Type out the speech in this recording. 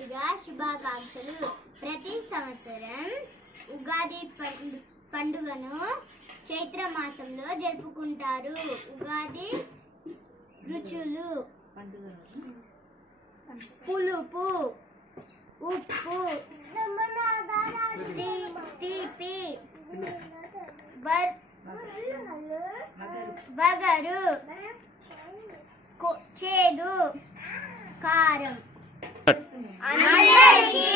ముందుగా శుభాకాంక్షలు. ప్రతి సంవత్సరం ఉగాది పండుగను చైత్ర మాసంలో జరుపుకుంటారు. ఉగాది రుచులు: పులుపు, ఉప్పు, తీపి, వగరు, చేదు, కారం. అందరికీ